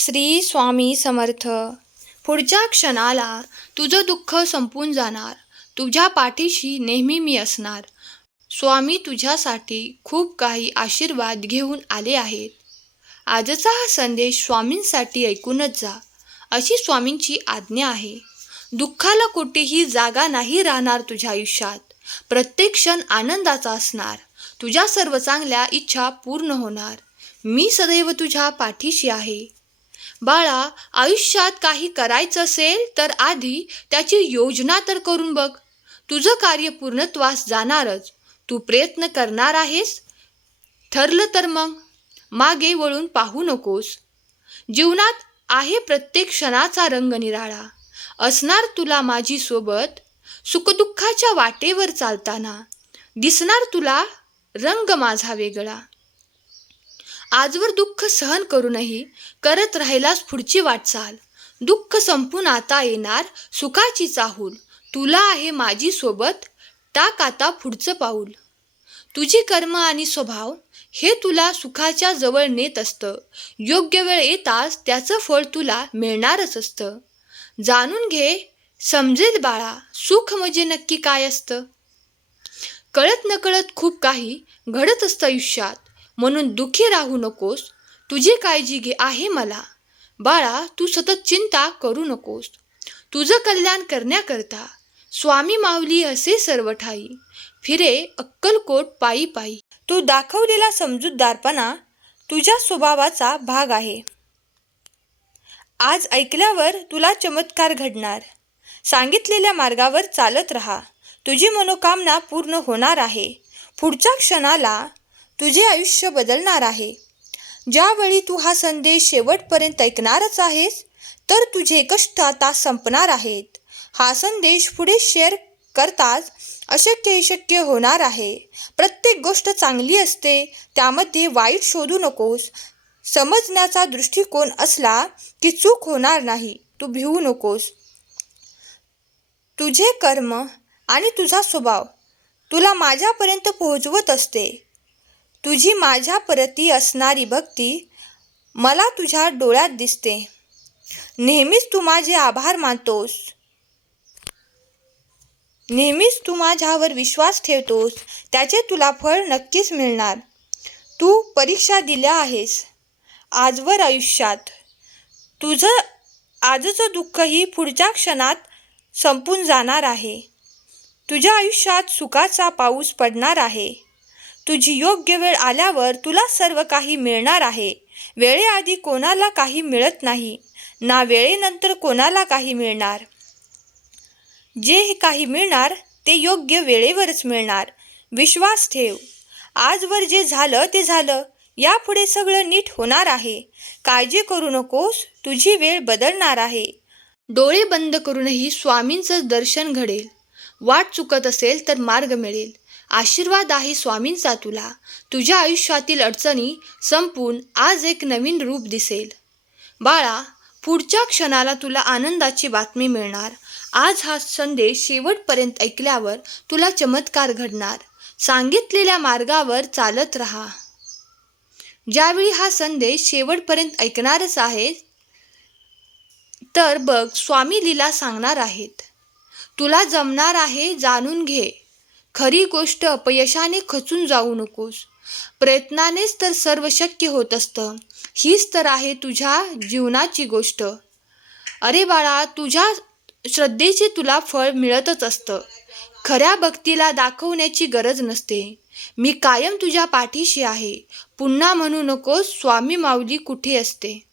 श्री स्वामी समर्थ. पुढच्या क्षणाला तुझं दुःख संपून जाणार. तुझ्या पाठीशी नेहमी मी असणार. स्वामी तुझ्यासाठी खूप काही आशीर्वाद घेऊन आले आहेत. आजचा हा संदेश स्वामींसाठी ऐकूनच जा. अशी स्वामींची आज्ञा आहे. दुःखाला कुठेही जागा नाही राहणार तुझ्या आयुष्यात. प्रत्येक क्षण आनंदाचा असणार. तुझ्या सर्व चांगल्या इच्छा पूर्ण होणार. मी सदैव तुझ्या पाठीशी आहे. बाळा आयुष्यात काही करायचं असेल तर आधी त्याची योजना तर करून बघ. तुझं कार्य पूर्णत्वास जाणारच. तू प्रयत्न करणार आहेस? ठरलं तर मग. मागे वळून पाहू नकोस. जीवनात आहे प्रत्येक क्षणाचा रंग निराळा. असणार तुला माझी सोबत? सुखदुःखाच्या वाटेवर चालताना. दिसणार तुला रंग माझा वेगळा. आजवर दुःख सहन करूनही करत राहिलास पुढची वाटचाल. दुःख संपून आता येणार सुखाची चाहूल. तुला आहे माझी सोबत. टाक आता पुढचं पाऊल. तुझी कर्म आणि स्वभाव हे तुला सुखाच्या जवळ नेत असतं. योग्य वेळ येताच त्याचं फळ तुला मिळणारच असतं. जाणून घे समजेल बाळा सुख म्हणजे नक्की काय असतं? कळत नकळत खूप काही घडत असतं आयुष्यात. म्हणून दुःखी राहू नकोस. तुझी काळजी घे आहे मला. बाळा तू सतत चिंता करू नकोस. तुझं कल्याण करण्याकरता स्वामी माऊली असे सर्व ठाई फिरे अक्कलकोट पायी पायी. तू दाखवलेला समजूतदारपणा तुझ्या स्वभावाचा भाग आहे. आज ऐकल्यावर तुला चमत्कार घडणार. सांगितलेल्या मार्गावर चालत राहा. तुझी मनोकामना पूर्ण होणार आहे. पुढच्या क्षणाला तुझे आयुष्य बदलणार आहे. ज्यावेळी तू हा संदेश शेवटपर्यंत ऐकणारच आहेस तर तुझे कष्ट आता संपणार आहेत. हा संदेश पुढे शेअर करताच अशक्य हे शक्य होणार आहे. प्रत्येक गोष्ट चांगली असते त्यामध्ये वाईट शोधू नकोस. समजण्याचा दृष्टिकोन असला की चूक होणार नाही तू भिवू नकोस. तुझे कर्म आणि तुझा स्वभाव तुला माझ्यापर्यंत पोहोचवत असते. तुझी माझ्या प्रती असणारी भक्ती मला तुझ्या डोळ्यात दिसते. नेहमीच तू माझे आभार मानतोस. नेहमीच तू माझ्यावर विश्वास ठेवतोस. त्याचे तुला फळ नक्कीच मिळणार. तू परीक्षा दिल्या आहेस. आजवर आयुष्यात. तुझं आजचं दुःखही पुढच्या क्षणात संपून जाणार आहे. तुझ्या आयुष्यात सुखाचा पाऊस पडणार आहे. तुझी योग्य वेळ आल्यावर तुला सर्व काही मिळणार आहे. वेळेआधी कोणाला काही मिळत नाही. ना वेळेनंतर कोणाला काही मिळणार? जे काही मिळणार ते योग्य वेळेवरच मिळणार. विश्वास ठेव. आजवर जे झालं ते झालं. यापुढे सगळं नीट होणार आहे. काळजी करू नकोस. तुझी वेळ बदलणार आहे. डोळे बंद करूनही स्वामींचं दर्शन घडेल. वाट चुकत असेल तर मार्ग मिळेल. आशीर्वाद आहे स्वामींचा तुला. तुझ्या आयुष्यातील अडचणी संपून आज एक नवीन रूप दिसेल. बाळा पुढच्या क्षणाला तुला आनंदाची बातमी मिळणार. आज हा संदेश शेवटपर्यंत ऐकल्यावर तुला चमत्कार घडणार. सांगितलेल्या मार्गावर चालत राहा. ज्यावेळी हा संदेश शेवटपर्यंत ऐकणारच आहे तर बघ स्वामी लीला सांगणार आहेत. तुला जमणार आहे जाणून घे. खरी गोष्ट अपयशाने खचून जाऊ नकोस. प्रयत्नानेच तर सर्व शक्य होत असतं. हीच तर आहे तुझ्या जीवनाची गोष्ट. अरे बाळा तुझ्या श्रद्धेचे तुला फळ मिळतच असतं. खऱ्या भक्तीला दाखवण्याची गरज नसते. मी कायम तुझ्या पाठीशी आहे. पुन्हा म्हणू नकोस स्वामी माऊली कुठे असते?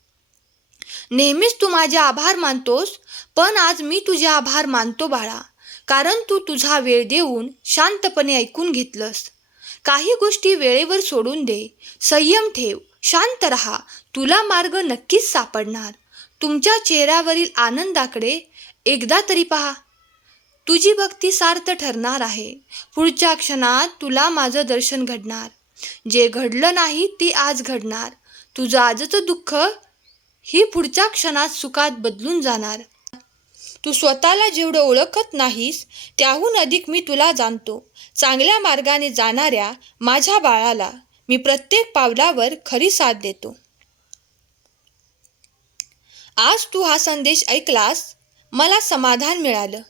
नेहमीच तू माझे आभार मानतोस पण आज मी तुझे आभार मानतो बाळा. कारण तू तुझा वेळ देऊन शांतपणे ऐकून घेतलंस. काही गोष्टी वेळेवर सोडून दे. संयम ठेव. शांत रहा. तुला मार्ग नक्कीच सापडणार. तुमच्या चेहऱ्यावरील आनंदाकडे एकदा तरी पहा. तुझी भक्ती सार्थ ठरणार आहे. पुढच्या क्षणात तुला माझं दर्शन घडणार. जे घडलं नाही ते आज घडणार. तुझं आजचं दुःख ही पुढच्या क्षणात सुखात बदलून जाणार. तू स्वतःला जेवढं ओळखत नाहीस त्याहून अधिक मी तुला जाणतो. चांगल्या मार्गाने जाणाऱ्या माझ्या बाळाला मी प्रत्येक पावलावर खरी साथ देतो. आज तू हा संदेश ऐकलास मला समाधान मिळालं.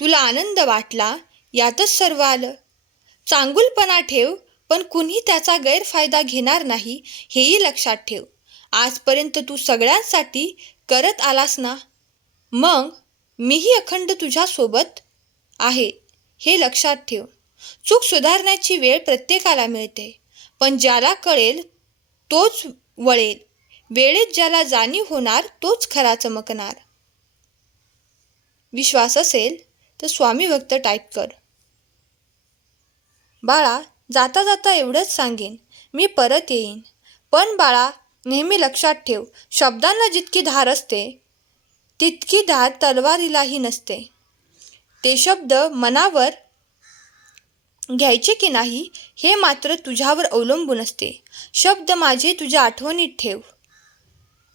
तुला आनंद वाटला यातच सर्व आलं. चांगुलपणा ठेव पण कुणी त्याचा गैरफायदा घेणार नाही हेही लक्षात ठेव. आजपर्यंत तू सगळ्यांसाठी करत आलास ना? मग मीही अखंड तुझ्यासोबत आहे हे लक्षात ठेव. चूक सुधारण्याची वेळ प्रत्येकाला मिळते पण ज्याला कळेल तोच वळेल. वेळेत ज्याला जाणीव होणार तोच खरा चमकणार. विश्वास असेल तर स्वामी भक्त टाईप कर. बाळा जाता जाता एवढंच सांगेन मी परत येईन. पण बाळा नेहमी लक्षात ठेव शब्दांना जितकी धार असते तितकी धार तलवारीलाही नसते. ते शब्द मनावर घ्यायचे की नाही हे मात्र तुझ्यावर अवलंबून असते. शब्द माझे तुझ्या आठवणीत ठेव.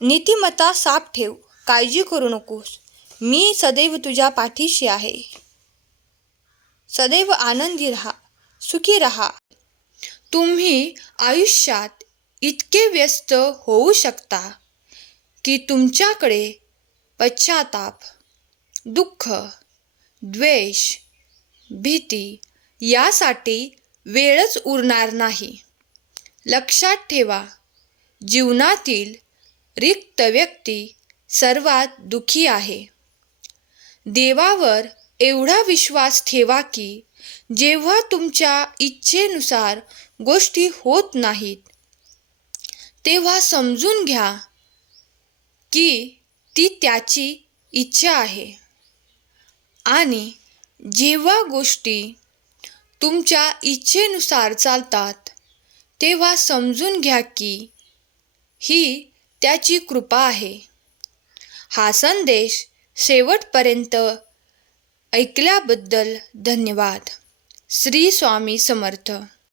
नीतिमत्ता साफ ठेव. काळजी करू नकोस. मी सदैव तुझ्या पाठीशी आहे. सदैव आनंदी राहा. सुखी राहा. तुम्ही आयुष्यात इतके व्यस्त होऊ शकता की तुमच्याकडे पश्चाताप दुःख द्वेष भीती यासाठी वेळच उरणार नाही. लक्षात ठेवा जीवनातील रिक्त व्यक्ती सर्वात दुखी आहे. देवावर एवढा विश्वास ठेवा की जेव्हा तुमच्या इच्छेनुसार गोष्टी होत नाहीत तेव्हा समजून घ्या की ती त्याची इच्छा आहे. आणि जेव्हा गोष्टी तुमच्या इच्छेनुसार चालतात तेव्हा समजून घ्या की ही त्याची कृपा आहे. हा संदेश शेवटपर्यंत ऐकल्याबद्दल धन्यवाद. श्री स्वामी समर्थ.